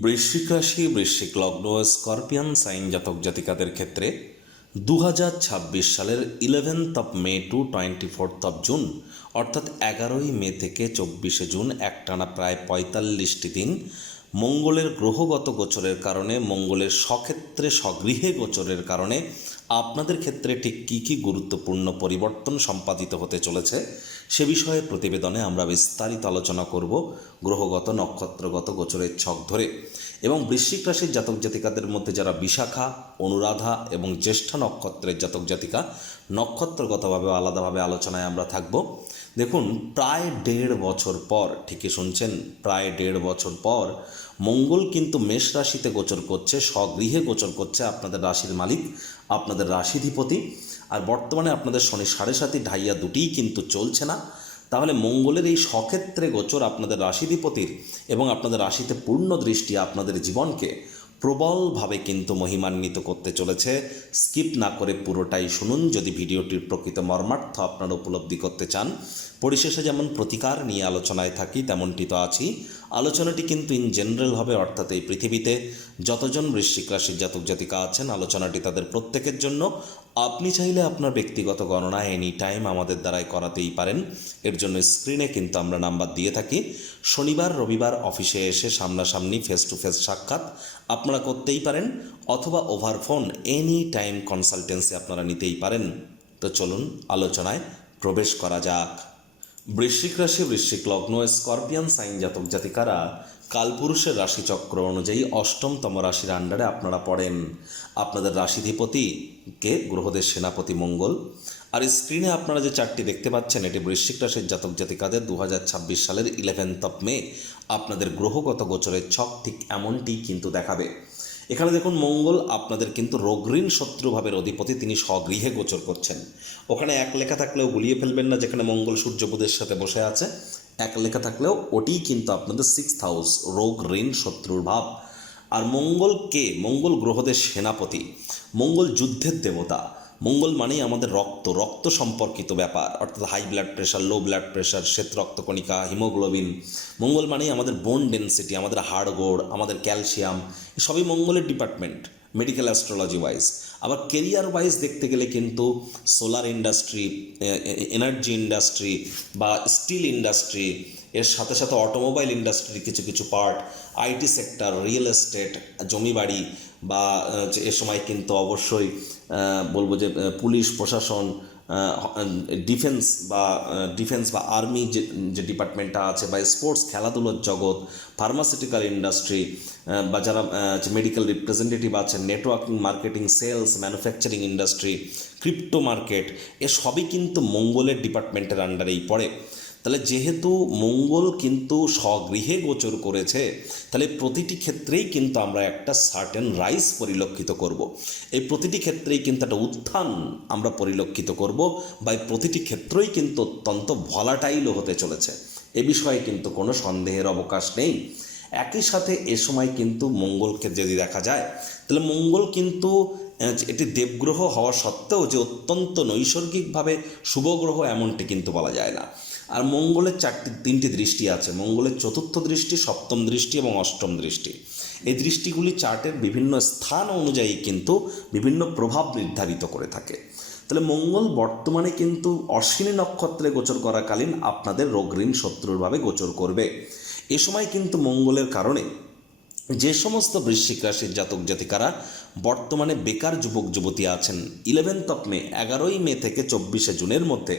বৃশ্চিক রাশি, বৃশ্চিক লগ্ন, স্করপিয়ান সাইন জাতক জাতিকাদের ক্ষেত্রে 2026 সালের 11 মে টু 24 জুন, অর্থাৎ 11 মে থেকে 24 জুন একটানা প্রায় 45টি দিন মঙ্গলের গ্রহগত গোচরের কারণে, মঙ্গলের স্বক্ষেত্রে স্বগৃহে গোচরের কারণে আপনাদের ক্ষেত্রে ঠিক কী কী গুরুত্বপূর্ণ পরিবর্তন সম্পাদিত হতে চলেছে সে বিষয়ে প্রতিবেদনে আমরা বিস্তারিত আলোচনা করব গ্রহগত নক্ষত্রগত গোচরের ছক ধরে। এবং বৃশ্চিক রাশির জাতক জাতিকাদের মধ্যে যারা বিশাখা, অনুরাধা এবং জ্যেষ্ঠা নক্ষত্রের জাতক জাতিকা, নক্ষত্রগতভাবে আলাদাভাবে আলোচনায় আমরা থাকব। দেখুন, প্রায় 1.5 বছর পর, ঠিকই শুনছেন, প্রায় 1.5 বছর পর মঙ্গল কিন্তু মেষ রাশিতে গোচর করছে, স্বগৃহে গোচর করছে, আপনাদের রাশির মালিক, আপনাদের রাশিধিপতি। আর বর্তমানে আপনাদের শনি 7.5 ঢাইয়া দুটিই কিন্তু চলছে না। তাহলে মঙ্গলের এই স্বক্ষেত্রে গোচর আপনাদের রাশিধিপতির এবং আপনাদের রাশিতে পূর্ণ দৃষ্টি আপনাদের জীবনকে প্রবলভাবে কিন্তু মহিমান্বিত করতে চলেছে। স্কিপ না করে পুরোটাই শুনুন যদি ভিডিওটির প্রকৃত মর্মার্থ আপনারা উপলব্ধি করতে চান। পরিশেষে যেমন প্রতিকার নিয়ে আলোচনায় থাকি তেমনটি তো আছি। আলোচনাটি কিন্তু ইন জেনারেল হবে, অর্থাৎ এই পৃথিবীতে যতজন বৃশ্চিক রাশির জাতক জাতিকা আছেন আলোচনাটি তাদের প্রত্যেকের জন্য। আপনি চাইলে আপনার ব্যক্তিগত গণনা এনি টাইম আমাদের দ্বারাই করাতেই পারেন। এর জন্য স্ক্রিনে কিন্তু আমরা নাম্বার দিয়ে থাকি। শনিবার রবিবার অফিসে এসে সামনাসামনি ফেস টু ফেস সাক্ষাৎ আপনারা করতেই পারেন, অথবা over phone any time consultancy আপনারা নিতেই পারেন। তো চলুন আলোচনায় প্রবেশ করা যাক। বৃশ্চিক রাশি, বৃশ্চিক লগ্ন, স্করপিয়ান সাইন জাতক জাতিকারা কালপুরুষের রাশিচক্র অনুযায়ী 8তম রাশির আন্ডারে আপনারা পড়েন। আপনাদের রাশিধিপতিকে গ্রহদের সেনাপতি মঙ্গল। আর স্ক্রিনে আপনারা যে চারটি দেখতে পাচ্ছেন এটি বৃশ্চিক রাশির জাতক জাতিকাদের 2026 সালের 11 মে আপনাদের গ্রহগত গোচরের ছক ঠিক এমনটি কিন্তু দেখাবে। এখানে দেখুন, মঙ্গল আপনাদের কিন্তু রোগঋণ শত্রুভাবের অধিপতি, তিনি স্বগৃহে গোচর করছেন। ওখানে এক লেখা থাকলেও গুলিয়ে ফেলবেন না, যেখানে মঙ্গল সূর্য বুধের সাথে বসে আছে এক লেখা থাকলেও ওটিই কিন্তু আপনাদের 6th হাউস, রোগ ঋণ শত্রুর ভাব। আর মঙ্গল কে? মঙ্গল গ্রহদের সেনাপতি, মঙ্গল যুদ্ধের দেবতা। মঙ্গল মানেই আমাদের রক্ত সম্পর্কিত ব্যাপার, অর্থাৎ high blood pressure, low blood pressure, শ্বেত রক্তকণিকা, হিমোগ্লোবিন। মঙ্গল মানেই আমাদের বোন ডেন্সিটি, আমাদের হাড়গোড়, আমাদের ক্যালসিয়াম, সবই মঙ্গলের ডিপার্টমেন্ট মেডিকেল অ্যাস্ট্রোলজি ওয়াইজ। আবার কেরিয়ার ওয়াইজ দেখতে গেলে কিন্তু সোলার ইন্ডাস্ট্রি, এনার্জি ইন্ডাস্ট্রি বা স্টিল ইন্ডাস্ট্রি, এর সাথে সাথে অটোমোবাইল ইন্ডাস্ট্রির কিছু কিছু part, IT sector, real estate, জমি বাড়ি, বা এ সময় কিন্তু অবশ্যই বলবো যে পুলিশ প্রশাসন, ডিফেন্স বা আর্মি যে ডিপার্টমেন্টটা আছে, বা স্পোর্টস খেলাধুলোর জগৎ, ফার্মাসিউটিক্যাল ইন্ডাস্ট্রি, বা যারা মেডিকেল রিপ্রেজেন্টেটিভ আছেন, networking, marketing, sales, manufacturing industry, crypto market, এ সবই কিন্তু মঙ্গলের ডিপার্টমেন্টের আন্ডারেই পড়ে। তাহলে যেহেতু মঙ্গল কিন্তু স্বগৃহে গোচর করেছে, তাহলে প্রতিটি ক্ষেত্রেই কিন্তু আমরা একটা সার্টেন রাইজ পরিলক্ষিত করব। এই প্রতিটি ক্ষেত্রেই কিন্তু একটা উত্থান আমরা পরিলক্ষিত করব, বা এই প্রতিটি ক্ষেত্রেই কিন্তু অত্যন্ত ভলাটাইলও হতে চলেছে। এ বিষয়ে কিন্তু কোনো সন্দেহের অবকাশ নেই। একই সাথে এ সময় কিন্তু মঙ্গলকে যদি দেখা যায়, তাহলে মঙ্গল কিন্তু এটি দেবগ্রহ হওয়া সত্ত্বেও যে অত্যন্ত নৈসর্গিকভাবে শুভগ্রহ এমনটি কিন্তু বলা যায় না। আর মঙ্গলের তিনটি দৃষ্টি আছে, মঙ্গলের চতুর্থ দৃষ্টি, সপ্তম দৃষ্টি এবং অষ্টম দৃষ্টি। এই দৃষ্টিগুলি চার্টের বিভিন্ন স্থান অনুযায়ী কিন্তু বিভিন্ন প্রভাব নির্ধারিত করে থাকে। তাহলে মঙ্গল বর্তমানে কিন্তু অশ্বিনী নক্ষত্রে গোচর করাকালীন আপনাদের রোগঋণ শত্রুরভাবে গোচর করবে। এ সময় কিন্তু মঙ্গলের কারণে যে সমস্ত বৃশ্চিক রাশির জাতক জাতিকারা বর্তমানে বেকার যুবক যুবতী আছেন, 11 মে থেকে 24 জুনের মধ্যে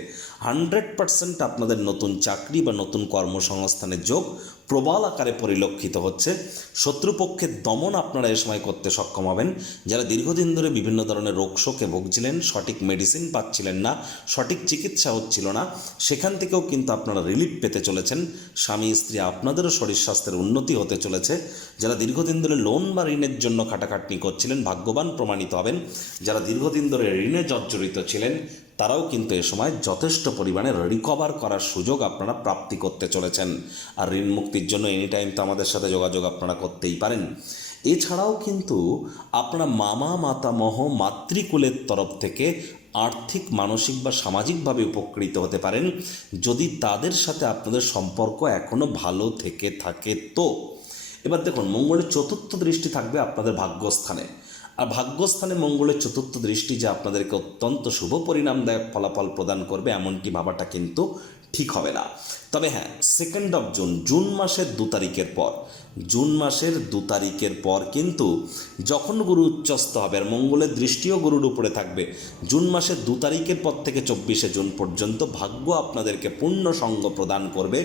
100% আপনাদের নতুন চাকরি বা নতুন কর্মসংস্থানের যোগ প্রবল আকারে পরিলক্ষিত হচ্ছে। শত্রুপক্ষের দমন আপনারা এ সময় করতে সক্ষম হবেন। যারা দীর্ঘদিন ধরে বিভিন্ন ধরনের রোগ শোকে ভুগছিলেন, সঠিক মেডিসিন পাচ্ছিলেন না, সঠিক চিকিৎসা হচ্ছিল না, সেখান থেকেও কিন্তু আপনারা রিলিফ পেতে চলেছেন। স্বামী স্ত্রী আপনাদেরও শরীর স্বাস্থ্যের উন্নতি হতে চলেছে। যারা দীর্ঘদিন ধরে লোন বা ঋণের জন্য খাটাখাটনি করছিলেন ভাগ্যবান প্রমাণিত হবেন। যারা দীর্ঘদিন ধরে ঋণে জর্জরিত ছিলেন তারাও কিন্তু এ সময় যথেষ্ট পরিমাণে রিকভার করার সুযোগ আপনারা প্রাপ্তি করতে চলেছেন। আর ঋণ মুক্তির জন্য এনি টাইম তো আমাদের সাথে যোগাযোগ আপনারা করতেই পারেন। এছাড়াও কিন্তু আপনারা মামা মাতামহ মাতৃকুলের তরফ থেকে আর্থিক, মানসিক বা সামাজিকভাবে উপকৃত হতে পারেন, যদি তাদের সাথে আপনাদের সম্পর্ক এখনও ভালো থেকে থাকে। তো এবার দেখুন, মঙ্গলের চতুর্থ দৃষ্টি থাকবে আপনাদের ভাগ্যস্থানে, আর ভাগ্যস্থানে মঙ্গলের চতুর্থ দৃষ্টি যে আপনাদেরকে অত্যন্ত শুভ পরিণামদায়ক ফলাফল প্রদান করবে এমনকি ভাবাটা কিন্তু ঠিক হবে না। তবে হ্যাঁ, 2 জুন, জুন মাসের 2 তারিখের পর, জুন মাসের 2 তারিখের পর কিন্তু যখন গুরু উচ্চস্থ হবে আর মঙ্গলের দৃষ্টিও গুরুর উপরে থাকবে, জুন মাসের 2 তারিখের পর থেকে 24শে জুন পর্যন্ত ভাগ্য আপনাদেরকে পূর্ণ সঙ্গ প্রদান করবে।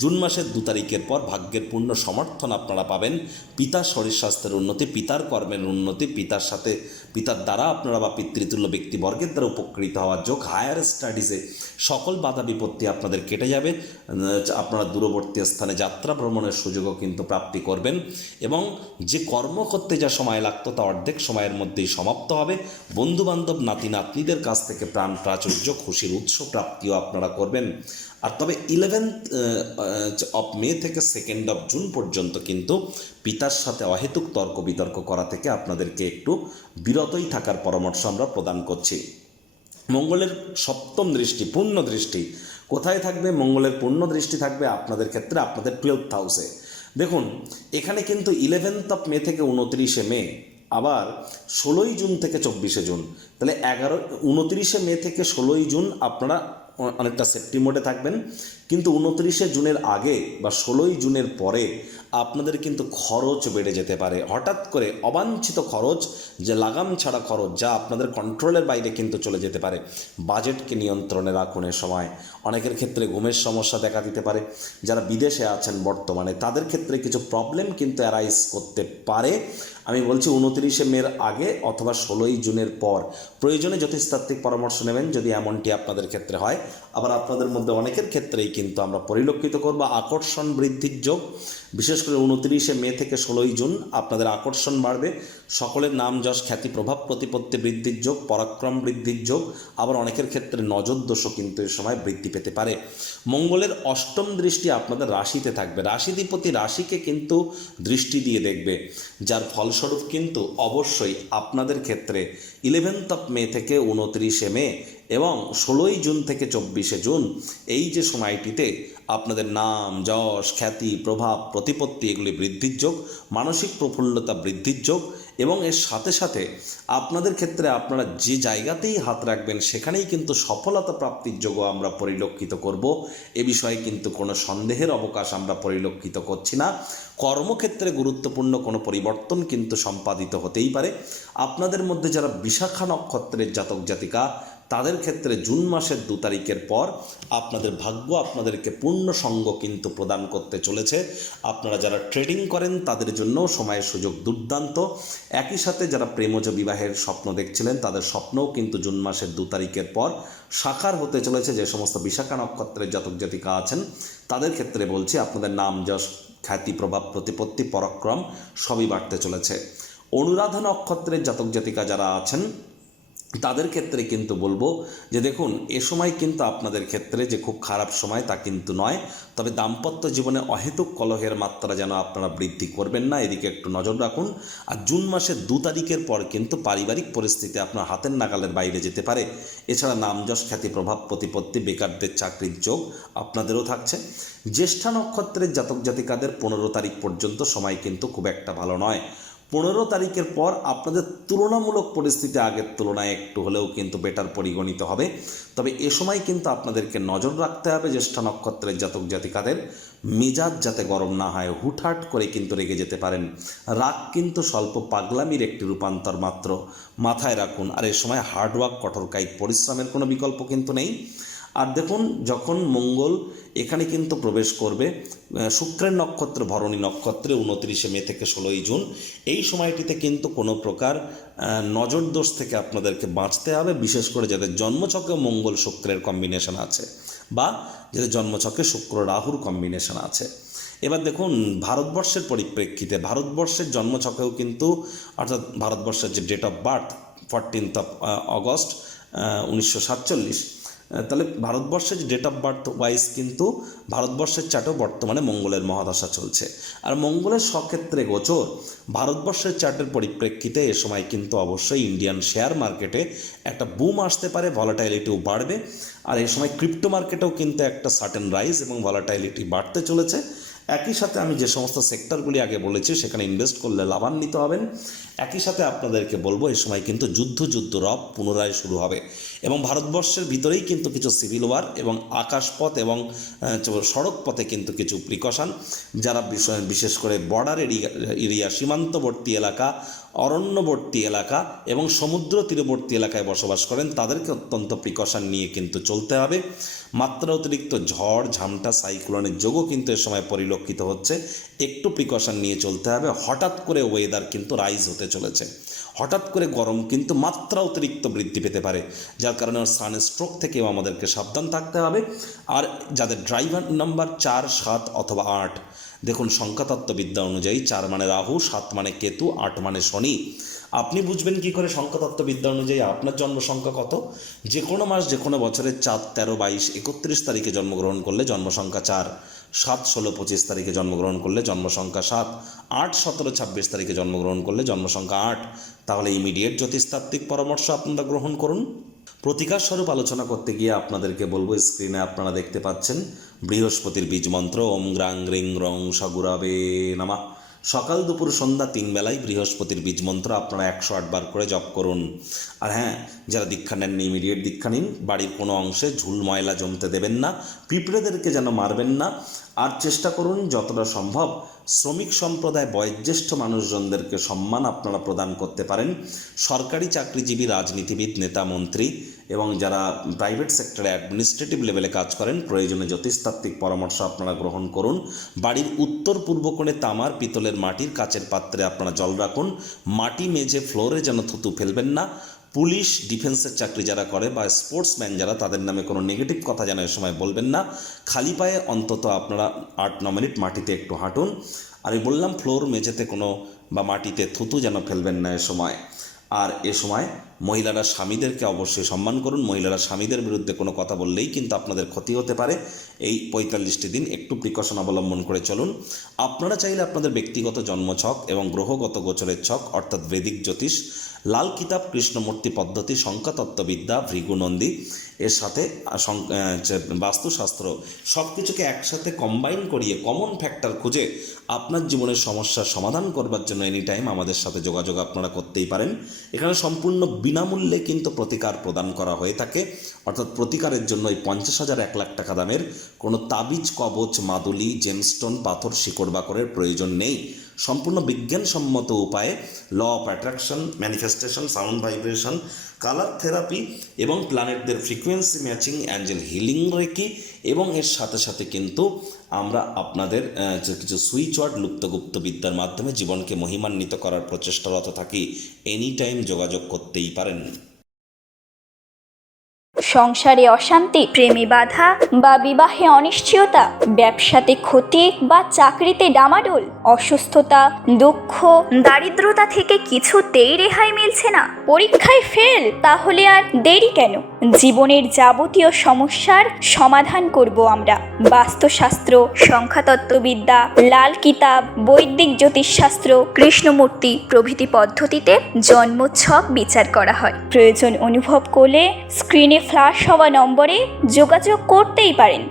জুন মাসের 2 তারিখের পর ভাগ্যের পূর্ণ সমর্থন আপনারা পাবেন। পিতার শরীর স্বাস্থ্যের উন্নতি, পিতার কর্মের উন্নতি, পিতার দ্বারা আপনারা বা পিতৃতুল্য ব্যক্তিবর্গের দ্বারা উপকৃত হওয়ার যোগ, হায়ার স্টাডিজে সকল বাধা বিপত্তি আপনাদের কেটে যাবে। আপনারা দূরবর্তী স্থানে যাত্রা ভ্রমণের সুযোগও কিন্তু প্রাপ্তি করবেন এবং যে কর্ম করতে যা সময় লাগতো তা অর্ধেক সময়ের মধ্যেই সমাপ্ত হবে। বন্ধুবান্ধব, নাতি নাতনিদের কাছ থেকে প্রাণ প্রাচুর্য, খুশির উৎস প্রাপ্তিও আপনারা করবেন। আর তবে 11 মে থেকে 2 জুন পর্যন্ত কিন্তু পিতার সাথে অহেতুক তর্ক বিতর্ক করা থেকে আপনাদেরকে একটু বিরতই থাকার পরামর্শ আমরা প্রদান করছি। মঙ্গলের 7ম দৃষ্টি, পূর্ণ দৃষ্টি কোথায় থাকবে? মঙ্গলের পূর্ণ দৃষ্টি থাকবে আপনাদের ক্ষেত্রে আপনাদের 12th হাউসে। দেখুন, এখানে কিন্তু 11 মে থেকে 29শে মে, আবার 16ই জুন থেকে 24শে জুন, তাহলে 29শে মে থেকে 16ই জুন আপনারা অনেকটা সেফটি মোডে থাকবেন। কিন্তু 29শে জুনের আগে বা 16ই জুনের পরে আপনাদের কিন্তু খরচ বেড়ে যেতে পারে। হঠাৎ করে অবাঞ্ছিত খরচ, যে লাগাম ছাড়া খরচ, যা আপনাদের কন্ট্রোলের বাইরে কিন্তু চলে যেতে পারে। বাজেটকে নিয়ন্ত্রণে রাখুন। এ সময় অনেকের ক্ষেত্রে ঘুমের সমস্যা দেখা দিতে পারে। যারা বিদেশে আছেন বর্তমানে তাদের ক্ষেত্রে কিছু প্রবলেম কিন্তু অ্যারাইজ করতে পারে। আমি বলছি 29শে মের আগে অথবা 16ই জুনের পর প্রয়োজনে জ্যোতিষতাত্ত্বিক পরামর্শ নেবেন যদি এমনটি আপনাদের ক্ষেত্রে হয়। আবার আপনাদের মধ্যে অনেকের ক্ষেত্রেই কিন্তু আমরা পরিলক্ষিত করব আকর্ষণ বৃদ্ধির যোগ। বিশেষ করে 29শে মে থেকে 16ই জুন আপনাদের আকর্ষণ বাড়বে, সকলের নাম যশ খ্যাতি প্রভাব প্রতিপত্তি বৃদ্ধির যোগ, পরাক্রম বৃদ্ধির যোগ। আবার অনেকের ক্ষেত্রে নজর দোষও কিন্তু এ সময় বৃদ্ধি পেতে পারে। মঙ্গলের 8ম দৃষ্টি আপনাদের রাশিতে থাকবে, রাশিধিপতি রাশিকে কিন্তু দৃষ্টি দিয়ে দেখবে, যার ফলস্বরূপ কিন্তু অবশ্যই আপনাদের ক্ষেত্রে 11 মে থেকে 29শে মে এবং 16ই জুন থেকে 24শে জুন এই যে সময়টিতে আপনাদের নাম যশ খ্যাতি প্রভাব প্রতিপত্তি এগুলি বৃদ্ধির যোগ, মানসিক প্রফুল্লতা বৃদ্ধির যোগ এবং এর সাথে সাথে আপনাদের ক্ষেত্রে আপনারা যে জায়গাতেই হাত রাখবেন সেখানেই কিন্তু সফলতা প্রাপ্তির যোগও আমরা পরিলক্ষিত করব। এ বিষয়ে কিন্তু কোনো সন্দেহের অবকাশ আমরা পরিলক্ষিত করছি না। কর্মক্ষেত্রে গুরুত্বপূর্ণ কোনো পরিবর্তন কিন্তু সম্পাদিত হতেই পারে। আপনাদের মধ্যে যারা বিশাখা নক্ষত্রের জাতক জাতিকা তাদের ক্ষেত্রে জুন মাসের 2 তারিখের পর আপনাদের ভাগ্য আপনাদেরকে পূর্ণ সঙ্গ কিন্তু প্রদান করতে চলেছে। আপনারা যারা ট্রেডিং করেন তাদের জন্যও সময়ের সুযোগ দুর্দান্ত। একই সাথে যারা প্রেমজ বিবাহের স্বপ্ন দেখছিলেন তাদের স্বপ্নও কিন্তু জুন মাসের 2 তারিখের পর সাকার হতে চলেছে। যে সমস্ত বিশাখা নক্ষত্রের জাতক জাতিকা আছেন তাদের ক্ষেত্রে বলছি আপনাদের নাম যশ খ্যাতি প্রভাব প্রতিপত্তি পরাক্রম সবই বাড়তে চলেছে। অনুরাধা নক্ষত্রের জাতক জাতিকা যারা আছেন তাদের ক্ষেত্রে কিন্তু বলবো যে দেখুন, এ সময় কিন্তু আপনাদের ক্ষেত্রে যে খুব খারাপ সময় তা কিন্তু নয়, তবে দাম্পত্য জীবনে অহেতুক কলহের মাত্রা যেন আপনারা বৃদ্ধি করবেন না, এদিকে একটু নজর রাখুন। আর জুন মাসের 2 তারিখের পর কিন্তু পারিবারিক পরিস্থিতি আপনার হাতের নাগালের বাইরে যেতে পারে। এছাড়া নামযশ খ্যাতি প্রভাব প্রতিপত্তি বেকারদের চাকরির যোগ আপনাদেরও থাকছে। জ্যেষ্ঠা নক্ষত্রের জাতক জাতিকাদের 15 তারিখ পর্যন্ত সময় কিন্তু খুব একটা ভালো নয়। 15 তারিখের পর আপনাদের তুলনামূলক পরিস্থিতি আগের তুলনায় একটু হলেও কিন্তু বেটার পরিগণিত হবে। তবে এ সময় কিন্তু আপনাদেরকে নজর রাখতে হবে জ্যেষ্ঠা নক্ষত্রের জাতক জাতিকাদের মেজাজ যাতে গরম না হয়, হুটহাট করে কিন্তু রেগে যেতে পারেন। রাগ কিন্তু স্বল্প পাগলামির একটি রূপান্তর মাত্র, মাথায় রাখুন। আর এ সময় হার্ডওয়ার্ক কঠোর কায়িক পরিশ্রমের কোনো বিকল্প কিন্তু নেই। আর দেখুন, যখন মঙ্গল এখানে কিন্তু প্রবেশ করবে শুক্রের নক্ষত্র ভরণী নক্ষত্রে 29শে মে থেকে 16ই জুন, এই সময়টিতে কিন্তু কোনো প্রকার নজর দোষ থেকে আপনাদেরকে বাঁচতে হবে। বিশেষ করে যাদের জন্মছকে মঙ্গল শুক্রের কম্বিনেশন আছে বা যাদের জন্মছকে শুক্র রাহুর কম্বিনেশন আছে। এবার দেখুন, ভারতবর্ষের পরিপ্রেক্ষিতে ভারতবর্ষের জন্মছকেও কিন্তু, অর্থাৎ ভারতবর্ষের যে ডেট অফ বার্থ 14 অগস্ট 1947, তাহলে ভারতবর্ষের যে ডেট অফ বার্থ ওয়াইজ কিন্তু ভারতবর্ষের চার্টেও বর্তমানে মঙ্গলের মহাদশা চলছে। আর মঙ্গলের সক্ষেত্রে গোচর ভারতবর্ষের চার্টের পরিপ্রেক্ষিতে এ সময় কিন্তু অবশ্যই ইন্ডিয়ান শেয়ার মার্কেটে একটা বুম আসতে পারে, ভলাটাইলিটিও বাড়বে। আর এই সময় ক্রিপ্টো মার্কেটেও কিন্তু একটা সার্টেন রাইজ এবং ভলাটাইলিটি বাড়তে চলেছে। একই সাথে আমি যে সমস্ত সেক্টরগুলি আগে বলেছি সেখানে ইনভেস্ট করলে লাভান্বিত হবেন। একই সাথে আপনাদেরকে বলবো এই সময় কিন্তু যুদ্ধ রব পুনরায় শুরু হবে এবং ভারতবর্ষের ভিতরেই কিন্তু কিছু সিভিল ওয়ার এবং আকাশপথ এবং সড়ক পথে কিন্তু কিছু প্রিকশন, যারা বিশেষ করে বর্ডার এরিয়া সীমান্তবর্তী এলাকা, অরণ্যবর্তী এলাকা এবং সমুদ্র তীরবর্তী এলাকায় বসবাস করেন তাদেরকে অত্যন্ত প্রিকশন নিয়ে কিন্তু চলতে হবে। মাত্রা অতিরিক্ত ঝড় ঝামটা সাইক্লোনের যোগও কিন্তু এ সময় পরিলক্ষিত হচ্ছে, একটু প্রিকশন নিয়ে চলতে হবে। হঠাৎ করে ওয়েদার কিন্তু রাইজ হতে চলেছে, হঠাৎ করে গরম কিন্তু মাত্রা অতিরিক্ত বৃদ্ধি পেতে পারে, যার কারণে সানস্ট্রোক থেকেও আমাদেরকে সাবধান থাকতে হবে। আর যাদের ড্রাইভার নাম্বার 4, 7 অথবা 8, দেখুন সংখ্যাতত্ত্ববিদ্যা অনুযায়ী 4 মানে রাহু, 7 মানে কেতু, 8 মানে শনি। আপনি বুঝবেন কি করে সংখ্যাতত্ত্ববিদ্যা অনুযায়ী আপনার জন্ম সংখ্যা কত? যে কোনো মাস যে কোনো বছরের 4, 13, 22, 31 তারিখে জন্মগ্রহণ করলে জন্ম সংখ্যা 4, 7, 16, 25 তারিখে জন্মগ্রহণ করলে জন্ম সংখ্যা 7, 8, 17, 26 তারিখে জন্মগ্রহণ করলে জন্ম সংখ্যা 8। তাহলে ইমিডিয়েট জ্যোতিষতাত্ত্বিক পরামর্শ আপনারা গ্রহণ করুন। প্রতিকার স্বরূপ আলোচনা করতে গিয়ে আপনাদেরকে বলবো, স্ক্রিনে আপনারা দেখতে পাচ্ছেন বৃহস্পতির বীজ মন্ত্র ওম গ্রাং গ্রিং রং সগুরাবে নামা। সকাল দুপুর সন্ধ্যা 3 বেলায় বৃহস্পতির বীজ মন্ত্র আপনারা 108 বার করে জপ করুন। আর হ্যাঁ, যারা দীক্ষা নেননি ইমিডিয়েট দীক্ষা নিন। বাড়ির কোনো অংশে ঝুল ময়লা জমতে দেবেন না, পিঁপড়েদেরকে যেন মারবেন না। আর চেষ্টা করুন যতটা সম্ভব শ্রমিক সম্প্রদায় বয়োজ্যেষ্ঠ মানুষজনদেরকে সম্মান আপনারা প্রদান করতে পারেন। সরকারি চাকরিজীবী, রাজনীতিবিদ, নেতা, মন্ত্রী এবং যারা প্রাইভেট সেক্টরে অ্যাডমিনিস্ট্রেটিভ লেভেলে কাজ করেন প্রয়োজনে জ্যোতিষতাত্ত্বিক পরামর্শ আপনারা গ্রহণ করুন। বাড়ির উত্তর পূর্ব কোণে তামার, পিতলের, মাটির কাচের পাত্রে আপনারা জল রাখুন। মাটি, মেঝে, ফ্লোরে যেন থুতু ফেলবেন না। পুলিশ, ডিফেন্সের চাকরি যারা করে বা স্পোর্টসম্যান যারা, তাদের নামে কোনো নেগেটিভ কথা যেন এ সময় বলবেন না। খালি পায়ে অন্তত আপনারা 8-9 মিনিট মাটিতে একটু হাঁটুন। আমি বললাম ফ্লোর, মেঝেতে কোনো বা মাটিতে থুতু যেন ফেলবেন না এ সময়। আর এ সময় মহিলারা স্বামীদেরকে অবশ্যই সম্মান করুন। মহিলারা স্বামীদের বিরুদ্ধে কোনো কথা বললেই কিন্তু আপনাদের ক্ষতি হতে পারে। এই 45টি দিন একটু প্রিকশন অবলম্বন করে চলুন। আপনারা চাইলে আপনাদের ব্যক্তিগত জন্মছক এবং গ্রহগত গোচরের ছক অর্থাৎ বৈদিক জ্যোতিষ, লাল কিতাব, কৃষ্ণমূর্তি পদ্ধতি, সংখ্যাতত্ত্ববিদ্যা, ভৃগুনন্দী, এর সাথে বাস্তুশাস্ত্র সব কিছুকে একসাথে কম্বাইন করিয়ে কমন ফ্যাক্টর খুঁজে আপনার জীবনের সমস্যার সমাধান করবার জন্য এনি টাইম আমাদের সাথে যোগাযোগ আপনারা করতেই পারেন। এখানে সম্পূর্ণ বিনামূল্যে কিন্তু প্রতিকার প্রদান করা হয়ে থাকে, অর্থাৎ প্রতিকারের জন্য এই 50,000, 1 লাখ টাকা দামের কোনো তাবিজ, কবচ, মাদুলি, জেমস্টোন, পাথর, শিকড় বাকড়ের প্রয়োজন নেই। সম্পূর্ণ বিজ্ঞানসম্মত উপায়ে law of attraction, manifestation, sound vibration, colour therapy এবং প্ল্যানেটদের frequency matching, angel healing reiki এবং এর সাথে সাথে কিন্তু আমরা আপনাদের কিছু সুইচ ওয়ার্ড, লুপ্তগুপ্ত বিদ্যার মাধ্যমে জীবনকে মহিমান্বিত করার প্রচেষ্টারত থাকি। এনি টাইম যোগাযোগ করতেই পারেন। সংসারে অশান্তি, প্রেমে বাধা বা বিবাহে অনিশ্চয়তা, ব্যবসাতে ক্ষতি বা চাকরিতে ডামাডোল, অসুস্থতা, দুঃখ, দারিদ্রতা থেকে কিছুতেই রেহাই মিলছে না, পরীক্ষায় ফেল, তাহলে আর দেরি কেন? জীবনের যাবতীয় সমস্যার সমাধান করব আমরা। বাস্তুশাস্ত্র, সংখ্যাতত্ত্ববিদ্যা, লাল কিতাব, বৈদিক জ্যোতিষশাস্ত্র, কৃষ্ণমূর্তি প্রভৃতি পদ্ধতিতে জন্মছক বিচার করা হয়। প্রয়োজন অনুভব করলে স্ক্রিনে ফ্ল্যাশ হওয়া নম্বরে যোগাযোগ করতেই পারেন।